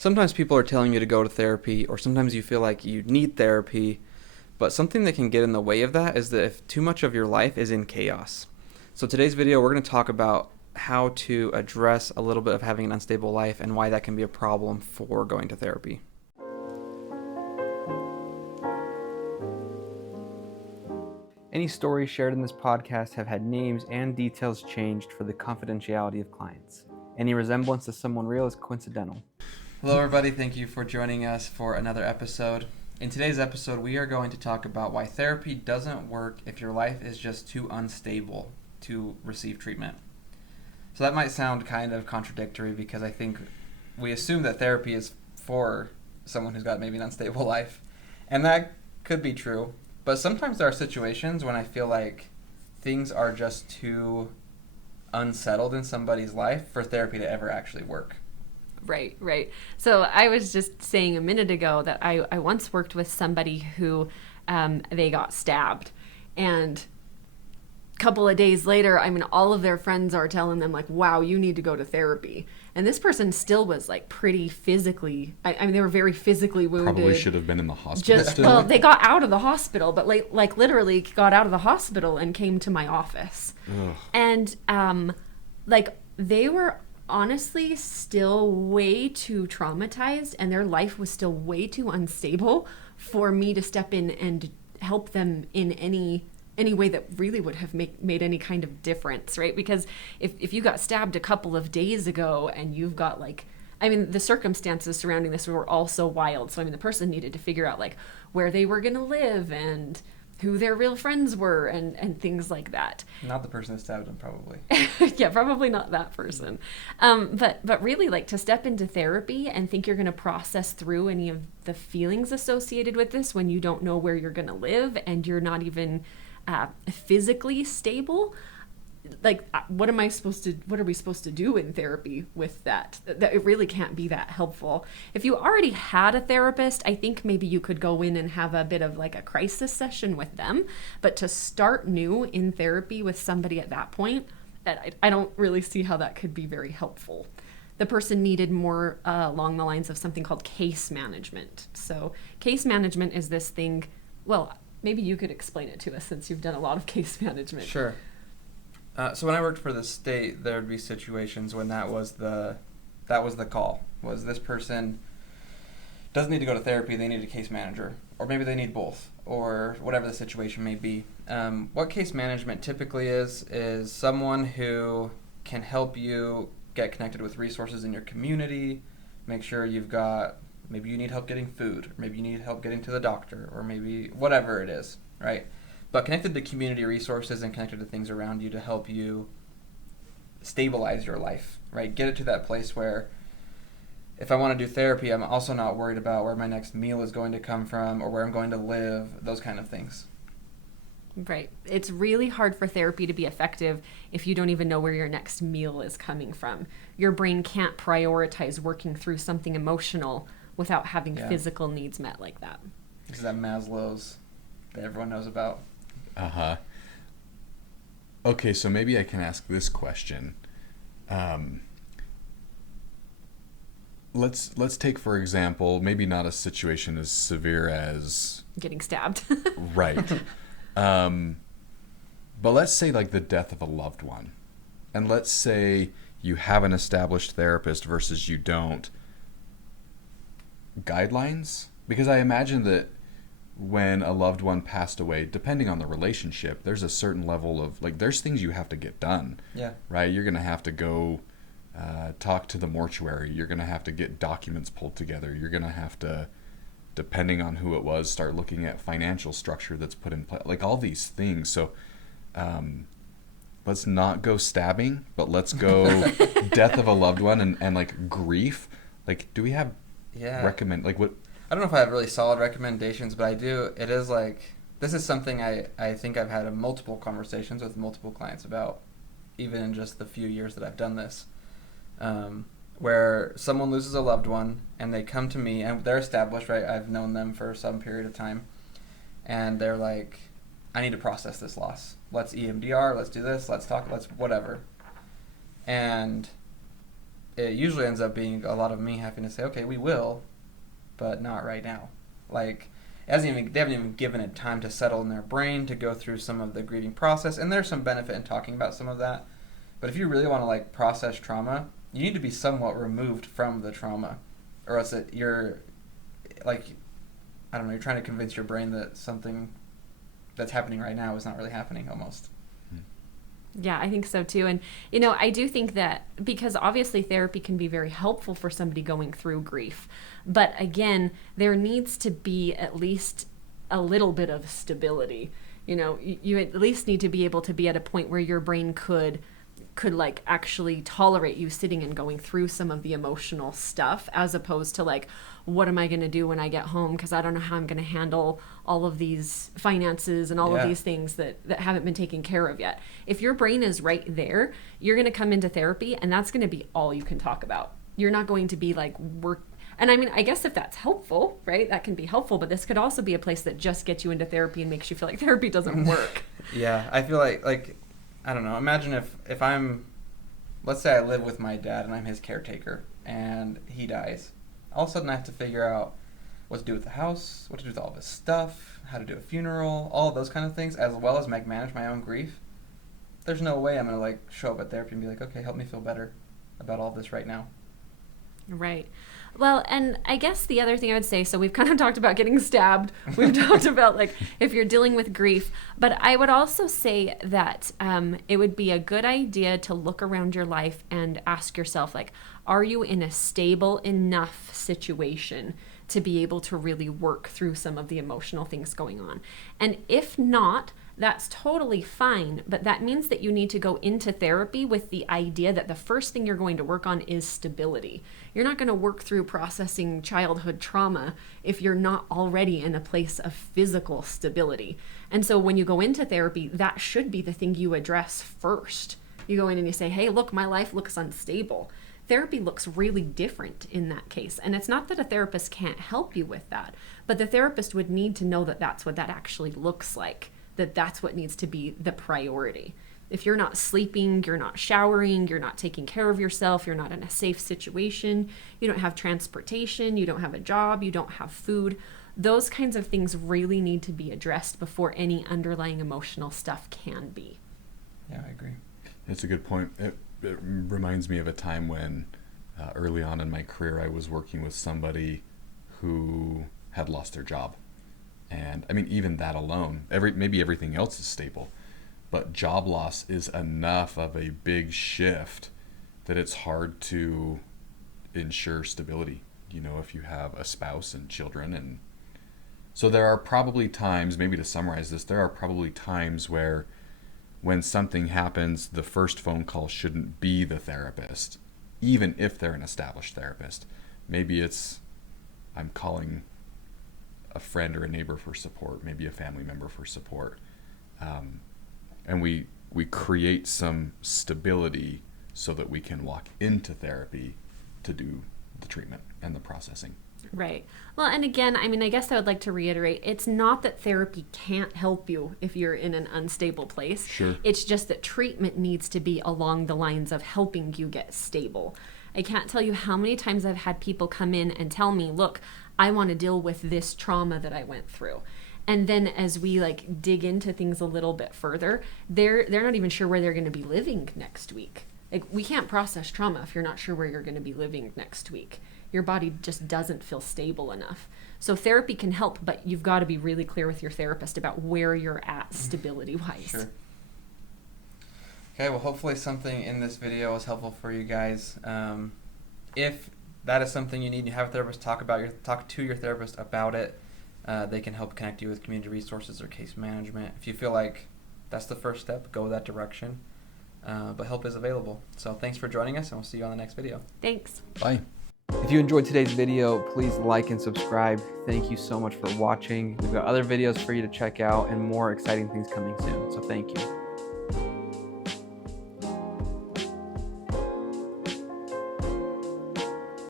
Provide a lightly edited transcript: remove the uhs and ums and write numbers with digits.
Sometimes people are telling you to go to therapy, or sometimes you feel like you need therapy, but something that can get in the way of that is that if too much of your life is in chaos. So today's video, we're going to talk about how to address a little bit of having an unstable life and why that can be a problem for going to therapy. Any stories shared in this podcast have had names and details changed for the confidentiality of clients. Any resemblance to someone real is coincidental. Hello everybody, thank you for joining us for another episode. In today's episode, we are going to talk about why therapy doesn't work if your life is just too unstable to receive treatment. So that might sound kind of contradictory because I think we assume that therapy is for someone who's got maybe an unstable life. And that could be true. But sometimes there are situations when I feel like things are just too unsettled in somebody's life for therapy to ever actually work. Right. So I was just saying a minute ago that I once worked with somebody who they got stabbed, and a couple of days later, all of their friends are telling them like, wow, you need to go to therapy. And this person still was like pretty physically, they were very physically wounded. Probably should have been in the hospital still. Well, they got out of the hospital, but like literally got out of the hospital and came to my office. Ugh. And they were honestly still way too traumatized, and their life was still way too unstable for me to step in and help them in any way that really would have made any kind of difference, right? Because if you got stabbed a couple of days ago and you've got the circumstances surrounding this were all so wild. So the person needed to figure out like where they were going to live and who their real friends were and things like that. Not the person that stabbed them, probably. Yeah, probably not that person. But really, like, to step into therapy and think you're going to process through any of the feelings associated with this when you don't know where you're going to live and you're not even physically stable. Like, what are we supposed to do in therapy with that? That it really can't be that helpful. If you already had a therapist, I think maybe you could go in and have a bit of like a crisis session with them. But to start new in therapy with somebody at that point, I don't really see how that could be very helpful. The person needed more along the lines of something called case management. So case management is this thing, well, maybe you could explain it to us since you've done a lot of case management. Sure. So when I worked for the state, there would be situations when that was the call. Was this person doesn't need to go to therapy, they need a case manager. Or maybe they need both, or whatever the situation may be. What case management typically is someone who can help you get connected with resources in your community, make sure maybe you need help getting food, or maybe you need help getting to the doctor, or maybe whatever it is, right? But connected to community resources and connected to things around you to help you stabilize your life, right? Get it to that place where if I want to do therapy, I'm also not worried about where my next meal is going to come from or where I'm going to live, those kind of things. Right. It's really hard for therapy to be effective if you don't even know where your next meal is coming from. Your brain can't prioritize working through something emotional without having physical needs met like that. This is that Maslow's that everyone knows about. Uh-huh. Okay, so maybe I can ask this question. Let's take, for example, maybe not a situation as severe as getting stabbed. Right. But let's say like the death of a loved one. And let's say you have an established therapist versus you don't. Guidelines? Because I imagine that when a loved one passed away, depending on the relationship, there's a certain level of, like, there's things you have to get done. Yeah. Right? You're going to have to go talk to the mortuary. You're going to have to get documents pulled together. You're going to have to, depending on who it was, start looking at financial structure that's put in place. Like, all these things. So, let's not go stabbing, but let's go death of a loved one and like, grief. Like, do we have recommend, like, what... I don't know if I have really solid recommendations, but I do. It is like, this is something I think I've had multiple conversations with multiple clients about, even in just the few years that I've done this, where someone loses a loved one and they come to me and they're established, right? I've known them for some period of time, and they're like, I need to process this loss. Let's EMDR, let's do this, let's talk, let's whatever. And it usually ends up being a lot of me having to say, okay, we will, but not right now. Like, they haven't even given it time to settle in their brain, to go through some of the grieving process, and there's some benefit in talking about some of that. But if you really want to like process trauma, you need to be somewhat removed from the trauma, or else you're like, I don't know, you're trying to convince your brain that something that's happening right now is not really happening almost. Yeah, I think so too. And, I do think that because obviously therapy can be very helpful for somebody going through grief. But again, there needs to be at least a little bit of stability. You at least need to be able to be at a point where your brain could like actually tolerate you sitting and going through some of the emotional stuff, as opposed to like, what am I going to do when I get home? Because I don't know how I'm going to handle all of these finances and all of these things that haven't been taken care of yet. If your brain is right there, you're going to come into therapy and that's going to be all you can talk about. You're not going to be like work. And I mean, I guess if that's helpful, right, that can be helpful, but this could also be a place that just gets you into therapy and makes you feel like therapy doesn't work. Yeah, I feel like, I don't know, imagine if I'm, let's say I live with my dad and I'm his caretaker and he dies. All of a sudden I have to figure out what to do with the house, what to do with all of his stuff, how to do a funeral, all of those kind of things, as well as manage my own grief. There's no way I'm going to like show up at therapy and be like, okay, help me feel better about all this right now. Right. Well, and I guess the other thing I would say, so we've kind of talked about getting stabbed. We've talked about like if you're dealing with grief, but I would also say that it would be a good idea to look around your life and ask yourself, like, are you in a stable enough situation to be able to really work through some of the emotional things going on? And if not, that's totally fine, but that means that you need to go into therapy with the idea that the first thing you're going to work on is stability. You're not going to work through processing childhood trauma if you're not already in a place of physical stability. And so when you go into therapy, that should be the thing you address first. You go in and you say, hey, look, my life looks unstable. Therapy looks really different in that case. And it's not that a therapist can't help you with that, but the therapist would need to know that that's what that actually looks like, that that's what needs to be the priority. If you're not sleeping, you're not showering, you're not taking care of yourself, you're not in a safe situation, you don't have transportation, you don't have a job, you don't have food, those kinds of things really need to be addressed before any underlying emotional stuff can be. Yeah, I agree. It's a good point. It reminds me of a time when early on in my career I was working with somebody who had lost their job. And I mean, even that alone, maybe everything else is stable, but job loss is enough of a big shift that it's hard to ensure stability, if you have a spouse and children. And so there are probably times, maybe to summarize this, there are probably times where when something happens, the first phone call shouldn't be the therapist, even if they're an established therapist. Maybe I'm calling a friend or a neighbor for support, maybe a family member for support. And we create some stability so that we can walk into therapy to do the treatment and the processing. Right. Well, and again, I mean, I guess I would like to reiterate, it's not that therapy can't help you if you're in an unstable place. Sure. It's just that treatment needs to be along the lines of helping you get stable. I can't tell you how many times I've had people come in and tell me, look, I want to deal with this trauma that I went through. And then as we like dig into things a little bit further, they're not even sure where they're going to be living next week. Like, we can't process trauma if you're not sure where you're going to be living next week. Your body just doesn't feel stable enough. So therapy can help, but you've got to be really clear with your therapist about where you're at stability-wise. Sure. Okay, well, hopefully something in this video was helpful for you guys. If that is something you need, you have a therapist, talk to your therapist about it. They can help connect you with community resources or case management. If you feel like that's the first step, go that direction. But help is available. So thanks for joining us, and we'll see you on the next video. Thanks. Bye. If you enjoyed today's video, please like and subscribe. Thank you so much for watching. We've got other videos for you to check out and more exciting things coming soon. So thank you.